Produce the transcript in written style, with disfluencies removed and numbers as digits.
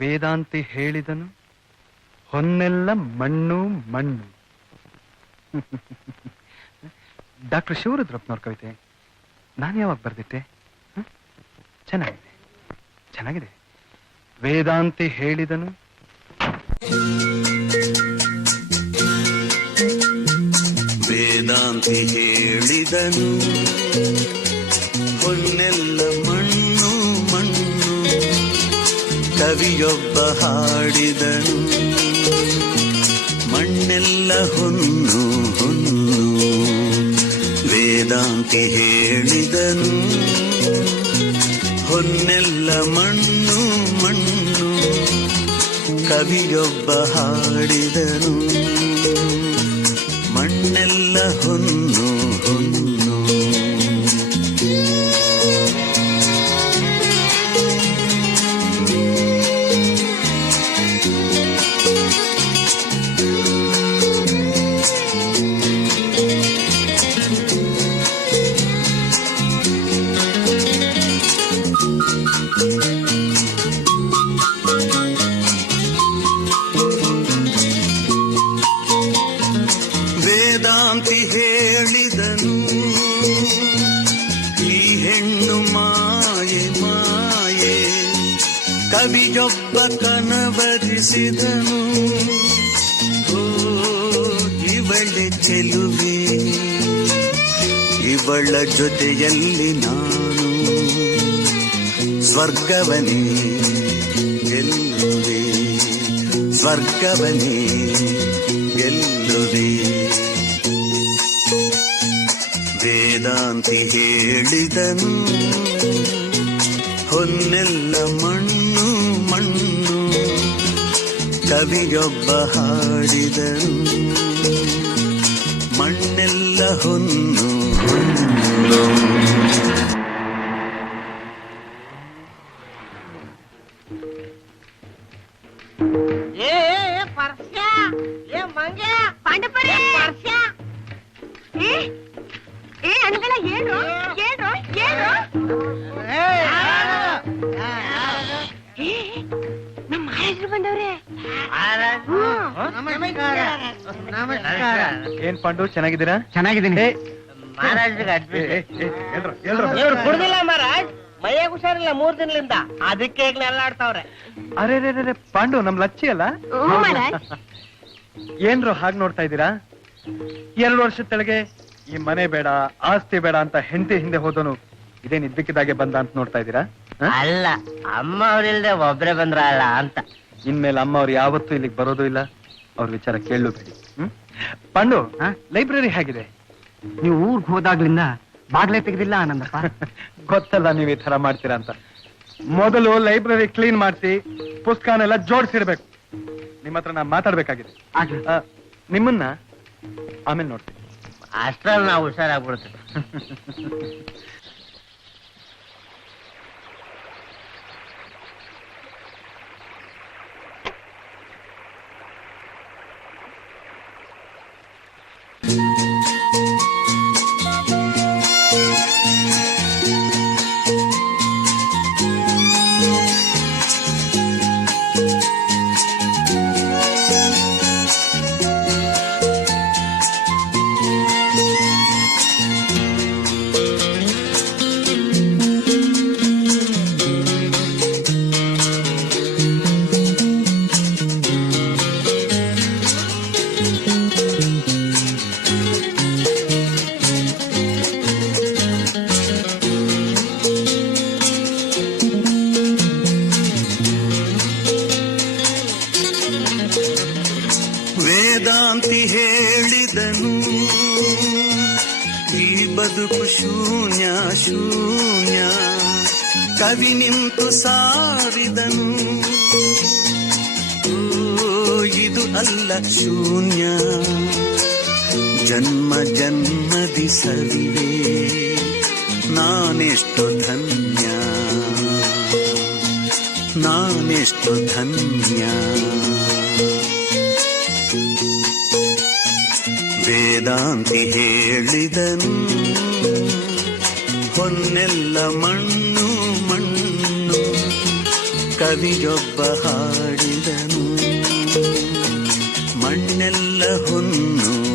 ವೇದಾಂತಿ ಹೇಳಿದನು, ಹೊನ್ನೆಲ್ಲ ಮಣ್ಣು ಮಣ್ಣು. ಡಾಕ್ಟರ್ ಶಿವರುದ್ರಪ್ಪನವ್ರ ಕವಿತೆ ನಾನು ಯಾವಾಗ ಬರ್ದಿಟ್ಟೆ? ಚೆನ್ನಾಗಿದೆ, ಚೆನ್ನಾಗಿದೆ. ವೇದಾಂತಿ ಹೇಳಿದನು, ವೇದಾಂತಿ ಹೇಳಿದನು, ಹೊನ್ನೆಲ್ಲ ಮಣ್ಣು ಮಣ್ಣು. ಕವಿಯೊಬ್ಬ ಹಾಡಿದನು, ಮಣ್ಣೆಲ್ಲ ಹೊನ್ನು ಹೊನ್ನು. ವೇದಾಂತಿ ಹೇಳಿದನು, ಹೊನ್ನೆಲ್ಲ ಮಣ್ಣು ಮಣ್ಣು. ಕವಿಯೊಬ್ಬ ಹಾಡಿದನು, ಮಣ್ಣೆಲ್ಲ ಹೊನ್ನು ಹೊನ್ನು. ವೇದಾಂತಿ ಹೇಳಿದನು, ಈ ಹೆಣ್ಣು ಮಾಯೆ ಮಾಯೆ. ಕವಿಯೊಬ್ಬ ಕನವರಿಸಿದನು, ಓ ಇವಳೆ ಚೆಲುವೆ, ಇವಳ ಜೊತೆಯಲ್ಲಿ ನಾನು ಸ್ವರ್ಗವನೇ ಗೆಲ್ಲುವೆ, ಸ್ವರ್ಗವನೇ ಗೆಲ್ಲುವೆ. ವೇದಾಂತಿ ಹೇಳಿದನು, ಹೊನ್ನೆಲ್ಲ ಮಣ್ಣು ಮಣ್ಣು. ಕವಿಯೊಬ್ಬ ಹಾಡಿದನು, ಮಣ್ಣೆಲ್ಲ ಹೊನ್ನು ಹೊನ್ನು. ಏನ್ ಪಾಂಡು, ಚೆನ್ನಾಗಿದ್ದೀರಾ? ಚೆನ್ನಾಗಿದ್ದೀನಿ. ಕುಡ್ದಿಲ್ಲ ಮಹಾರಾಜ್, ಮೈಯಾಗ ಹುಷಾರಿಲ್ಲ 3 ದಿನದಿಂದ, ಅದಕ್ಕೆ ನೆಲ್ಲಾಡ್ತಾವ್ರೆ. ಅರೆ ರೇ ಪಾಂಡು, ನಮ್ ಲಚ್ಚಿ ಅಲ್ಲ? ಏನ್ರು ಹಾಗೆ ನೋಡ್ತಾ ಇದ್ದೀರಾ? 2 ವರ್ಷದ ಕೆಳಗೆ ಈ ಮನೆ ಬೇಡ ಆಸ್ತಿ ಬೇಡ ಅಂತ ಹೆಂಡತಿ ಹಿಂದೆ ಹೋದನು ಇದೇನ್ ಇದ್ದಕ್ಕಿದ್ದಾಗೆ ಬಂದ ಅಂತ ನೋಡ್ತಾ ಇದ್ದೀರಾ? ಅಲ್ಲ, ಅಮ್ಮ ಅವ್ರಿಲ್ದೆ ಒಬ್ರೆ ಬಂದ್ರ ಅಲ್ಲ ಅಂತ. ಇನ್ಮೇಲೆ ಅಮ್ಮ ಅವ್ರು ಯಾವತ್ತೂ ಇಲ್ಲಿಗೆ ಬರೋದು ಇಲ್ಲ, ಅವ್ರ ವಿಚಾರ ಕೇಳಬೇಡಿ. ಪಾಂಡು, ಲೈಬ್ರರಿ ಹೇಗಿದೆ? ನೀವು ಊರ್ಗ್ ಹೋದಾಗ್ಲಿಂದ ಬಾಗ್ಲೇ ತೆಗೆದಿಲ್ಲ ಆನಂದಪ್ಪ. ಗೊತ್ತಲ್ಲ ನೀವ್ ಈ ತರ ಮಾಡ್ತೀರಾ ಅಂತ. ಮೊದಲು ಲೈಬ್ರರಿ ಕ್ಲೀನ್ ಮಾಡಿಸಿ ಪುಸ್ತಕನೆಲ್ಲ ಜೋಡಿಸಿರ್ಬೇಕು. ನಿಮ್ಮ ಹತ್ರ ನಾನು ಮಾತಾಡ್ಬೇಕಾಗಿದೆ. ನಿಮ್ಮನ್ನ ಆಮೇಲೆ ನೋಡ್ತೀನಿ. ಅಷ್ಟ್ರಲ್ಲಿ ನಾವು ಹುಷಾರಾಗ್ಬಿಡ್ತೀವಿ. ವೇದಾಂತಿ ಹೇಳಿದನು, ಈ ಬದುಕು ಶೂನ್ಯ ಶೂನ್ಯ. ಕವಿ ನಿಂತು ಸಾರಿದನು, ಇದು ಅಲ್ಲ ಶೂನ್ಯ. ಜನ್ಮ ಜನ್ಮದಿ ಸವಿವೆ, ನಾನೆಷ್ಟು ಧನ್ಯ, ನಾನೆಷ್ಟು ಧನ್ಯ. ವೇದಾಂತಿ ಹೇಳಿದನು, ಹೊನ್ನೆಲ್ಲ ಮಣ್ಣು ಮಣ್ಣು. ಕವಿಯೊಬ್ಬ ಹಾಡಿದನು. ಮಣ್ಣೆಲ್ಲ ಹೊನ್ನು